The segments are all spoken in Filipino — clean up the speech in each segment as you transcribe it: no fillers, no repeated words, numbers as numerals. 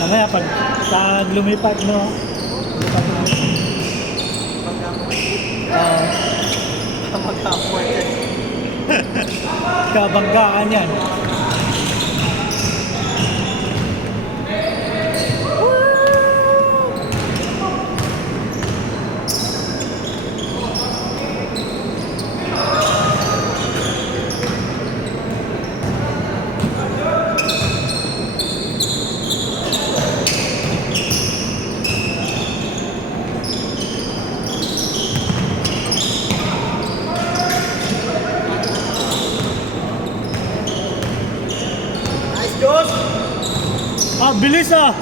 Mamaya pag lumipad, no? Kabanggaan yan. Ah, bilis ah!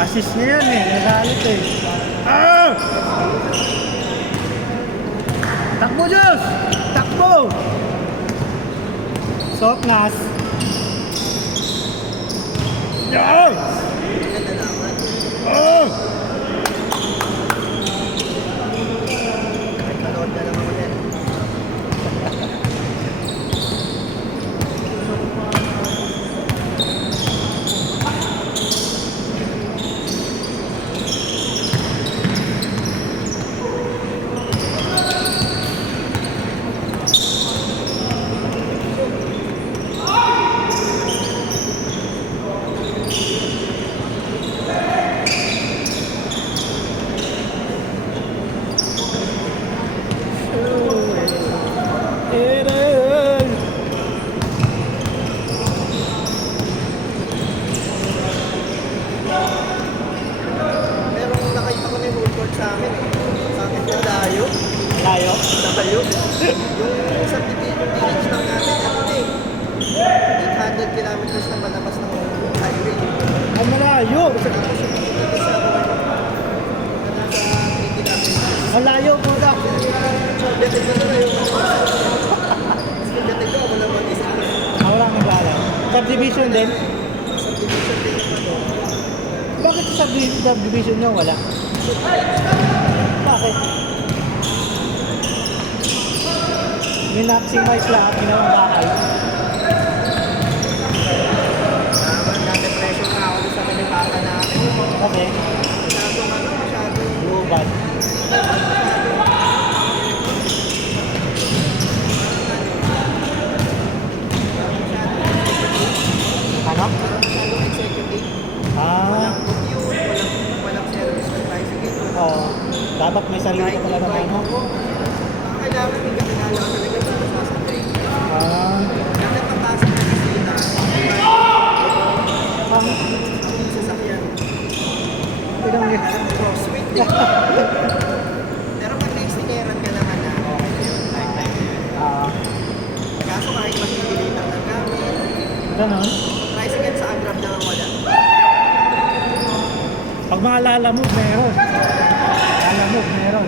Assist niya yan eh, nagalit eh. Ah! Takbo, Diyos! Takbo! Soft nas. Yan! Oh! Layo? Layo. Yung subdivision village lang natin, ano eh. 800 kilometers na malabas ng highway. Ang malayo! Tapos yung pupunta sa nasa 3 kilometers. Ang layo po na! Gating ko na yung gating ko, wala mag-isa. Wala nang gala. Subdivision din? Subdivision din naman to. Bakit sa subdivision nyo wala? Bakit? Minapsimize lahat, ginawang bahay. Na-depression na ako sa pinipata natin. Okay. Masyadong Lubad. Ano? masyadong executive. Ah, Walang commute, walang service ng tricycle. oo. Dapat may sarili ka talaga ng ano. Kailangan may kakilala ka talaga sa masasabay. Ah, Kasi pagpasok ng bisita, ang ang sasakyan. pinang Crosswind din. Pero pag next-tingeran ka naman na, okay na yun. Lifetime na yun. Kaso kahit magpipilitan ng gamit, ganon. tricycle sa Agrab na ang wala. Pag mga lalamove, meron. Lalamove, meron.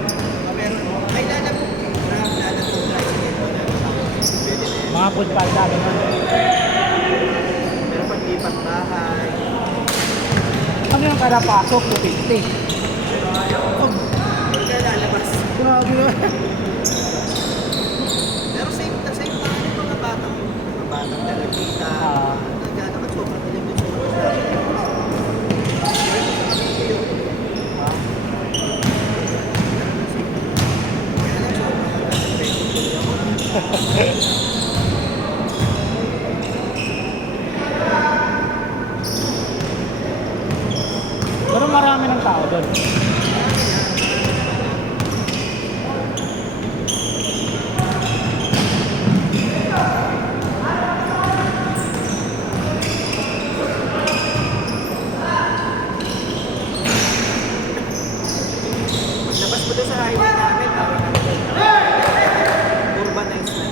Pero ay lalamog, Grab, lalamog, tricycle, wala. Pwede na yun. Mga food panda, ganon. Pero pag lipat bahay, Ano yung karapasok? 250. huwag ka lalabas. Grabe na. Pero same time yung mga batang dalagita. Nagkano ka sobrang dilim din sobrang traffic. Kaya lang sobrang Pero marami ng tao doon. labas mo doon sa highway namin, parang urbanized na.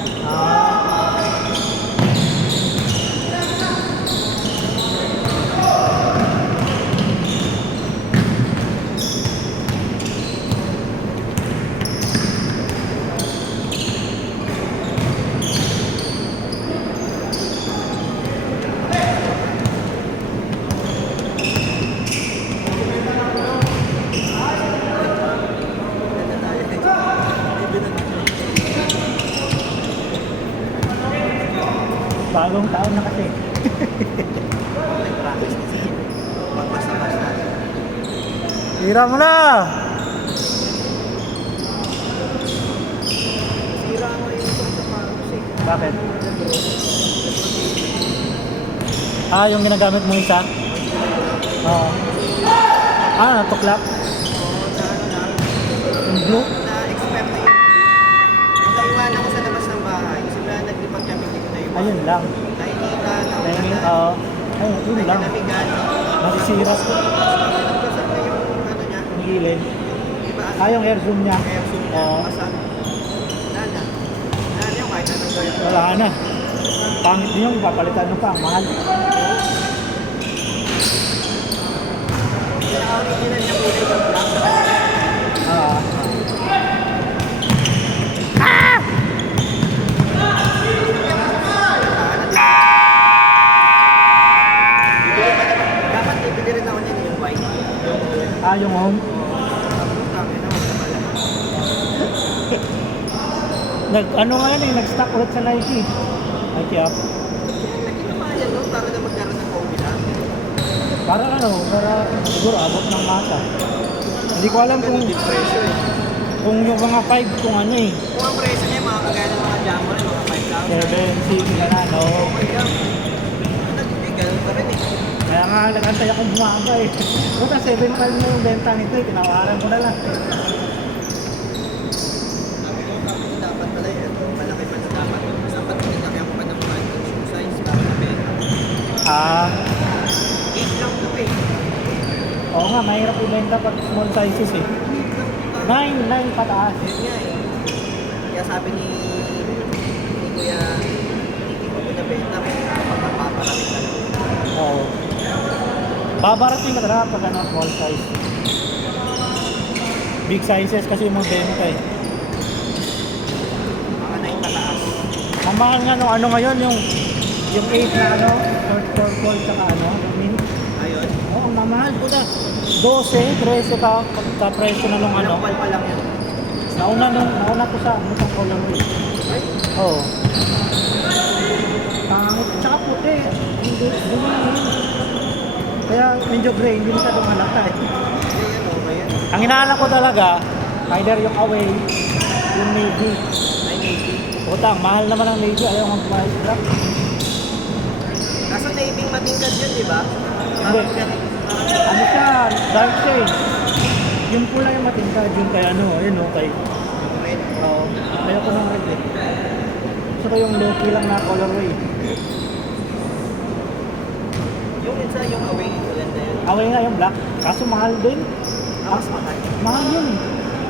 Bagong taon na kasi. Nag-practice kasi yun. Magbasa-basa. Tira mo na! Sira mo yung itong sapatos eh. Bakit? Ah, yung ginagamit mo isa? Oo. Ah, natuklap? Oo, na ano na. Yung blue? Na-expect na yun. Naiwanan ko sa labas ng bahay. Simula naglipag kami, hindi ko na iwan. Ayun lang. Nainita, Dahil, naulan, oo. Ayun, yun may lang. nalamigan. Nasisira. Nagkasap na yung ano niya. Yung gilid. Iba Ah, yung air zoom niya. Kaya zoom niya. Oo. Basa. Nana. Nana yung kahit anong gawin. Wala na. Pangit din yung papalitan mo pa. Ang mahal. Yung original niya kulay yung black. Ah. Dapat bibili rin ako niyan yung white. Ah, yung home. Ano nga yan eh, nag-stock ulit sa Nike. Nike up. Para na magkaroon ng formula. Para ano, para siguro abot ng masa. Hindi ko alam kung Ganun din presyo eh. kung yung mga 5 kung ano eh. Kung ang presyo niya, mga kagaya ng mga jammer, mga 5,000. 7, 6, gano'n, no? Okay lang. Nag-big, ganun pa rin eh. Kaya nga nagantay akong bumaba eh. Buta 7 pa na yung benta nito eh, tinawaran ko na lang. Sabi ko, dapat pala eh. Ito, malaki pa na dapat. Dapat pinilaki ako pa ng shoe size para mabenta. Ah, 8 lang ito eh. oo nga, mahirap ibenta pag small sizes eh. 9 pataas. Yun nga eh. Kaya sabi ni Kuya, hindi ko pinabenta kaya pagpaparamit na lang. Oo. Babarating ka talaga pag ano, small size. Big sizes kasi yung mga benta eh. Mga 9 pataas. Ang mahal nga nung ano ngayon, yung 8 na ano, short purple tsaka ano, yung mini. Ayun. Oo, ang mamahal po na. 12, 13 ka, pagka-presyo na nung ano. Nakuwal pa lang yun. Nauna ko sa ano pang colorway. Ay, Oo. Pangit. Tsaka puti. Hindi yun. Kaya medyo gray, hindi masyadong halata eh. yan okay yan. Ang inaalala ko talaga, either yung away, yung navy. Ay, navy. Utang, mahal naman ang navy, ayaw ang price drop. Kaso navy matingkad yun, di ba? Hindi. Ano siya, dark shade. Yung pula yung matingkad, yung kay ano, ayun o, kay... Red. Oo, ayaw ko ng red eh. Gusto ko yung low key lang na colorway. Yung isa, yung away, maganda yun. Away nga yung black, kaso mahal din. Mas mahal. Mahal yun.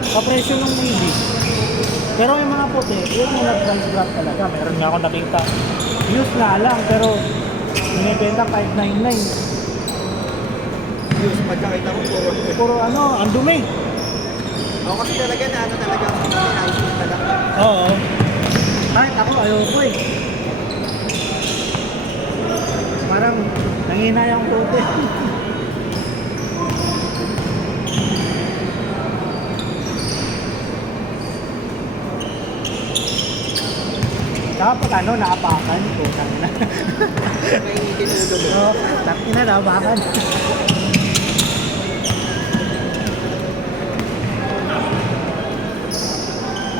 Kapresyo ng navy. Pero yung mga puti, yung mga price drop talaga. Meron nga ako nakita. Use na lang, pero binibenta 599. Yung sa pagkakita ko, puro. Puro ano, ang dumi. Ako kasi talaga na ano talaga, high school talaga. Oo. Kahit ako, ayoko eh. Parang nanginayang puti. Dapat ano, naapakan. Putang na. Mainitin ulo mo. Oo, takin na, naapakan.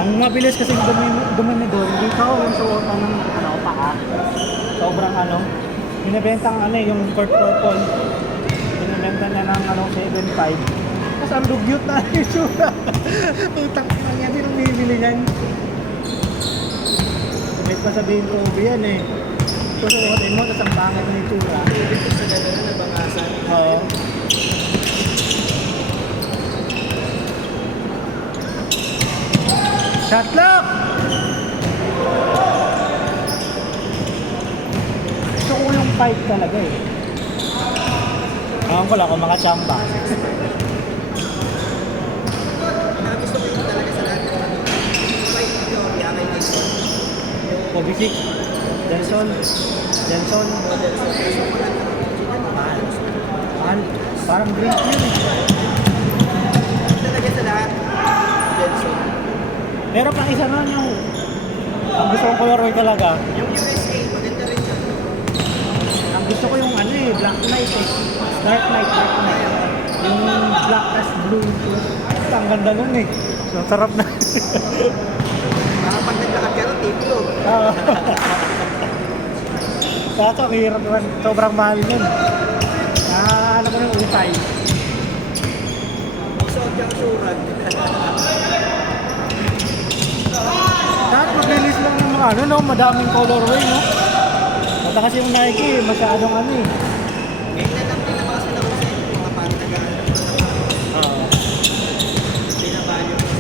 Ang mabilis kasi dumimidor, hindi ka yung suotan ng ano, paka. Sobrang ano. Binibentang ano eh, yung court purple. Binibenta niya ng ano, 7.5. Tapos ang dugyot na yung sura. Utang na niya din ang bibili niyan. May pa sabihin ko, yan eh. Susuotin mo, tapos ang pangit na yung sura. Ibig ko sa gano'n na nabangasan. Oo. Shot lock! Gusto ko yung pipe talaga eh. Ewan ko lang kung mga chamba. Gusto ko yun talaga sa lahat ng ano. May Gloria kay Jason. Kobe 6, Jenson, Model sa peso. Mahal na original. Mahal. mahal. Parang green yun eh. Talaga sa lahat. Jason. Meron pang isa nun yung ang gusto kong colorway talaga. Yung USA, maganda rin siya. Gusto ko yung ano eh, Black Knight eh. Dark Knight. Yung black as blue. Basta ang ganda nun eh. So, sarap na. Parang pag naglakad ka rin, tiplo. Oo. Kaso, ang hirap naman. Sobrang mahal nun. Ano ko yung usay. Magsuot kang surat. Dahil mag-release lang ng mga ano, no? Madaming colorway, no? Basta kasi yung Nike, masyadong ano eh. Ngayon na lang pinabasa na ko sa inyo, mga parang nag-aaral ko sa Oo. pinabalyo ko sa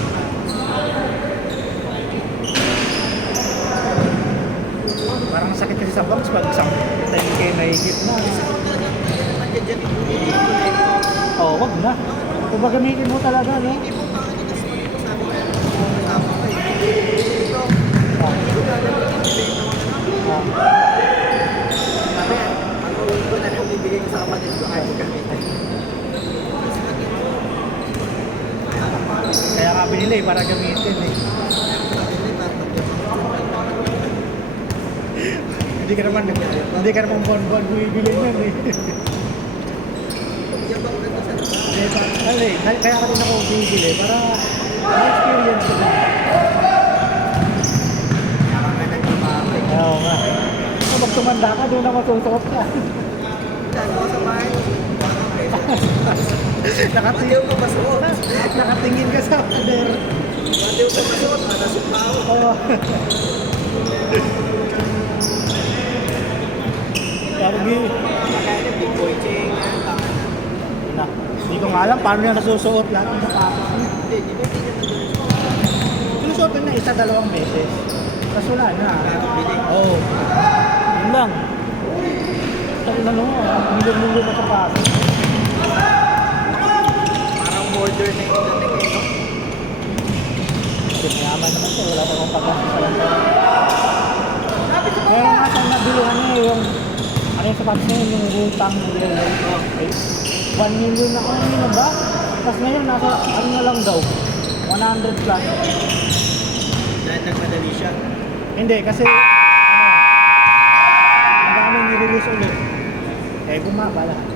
Parang sakit kasi sa bangs pag isang 10K na higit na. Oo, wag na. Kung ba gamitin mo talaga, no? Kaya nga binili eh, para gamitin eh. Hindi ka naman buwan-buwan bumibili niyan eh. Kaya ka rin ako bumibili para ma-experience ko din. Oo nga. Pag tumanda ka, doon ako susuot ka. Nakatingin ka sa pader. Oo. Kaya hindi ko nga alam paano niya nasusuot lahat ng sapatos niya. Sinusuot na isa, dalawang beses. Tapos wala na. Oo. Yun lang. Sabi na nung, milyon-milyon na sapatos. Parang border na yung dating eh, no? Kasi mayaman naman siya, wala pa akong pagkasi sa lang. Kaya nga siyang nabiluhan niya yung ano yung sapatos niya, yung rutang model. Okay. 1 million na kanina ba? Tapos ngayon nasa ano na lang daw, 100 plus. Dahil nagmadali siya. Hindi, kasi ang daming nirelease ulit. Eh, bumaba lahat.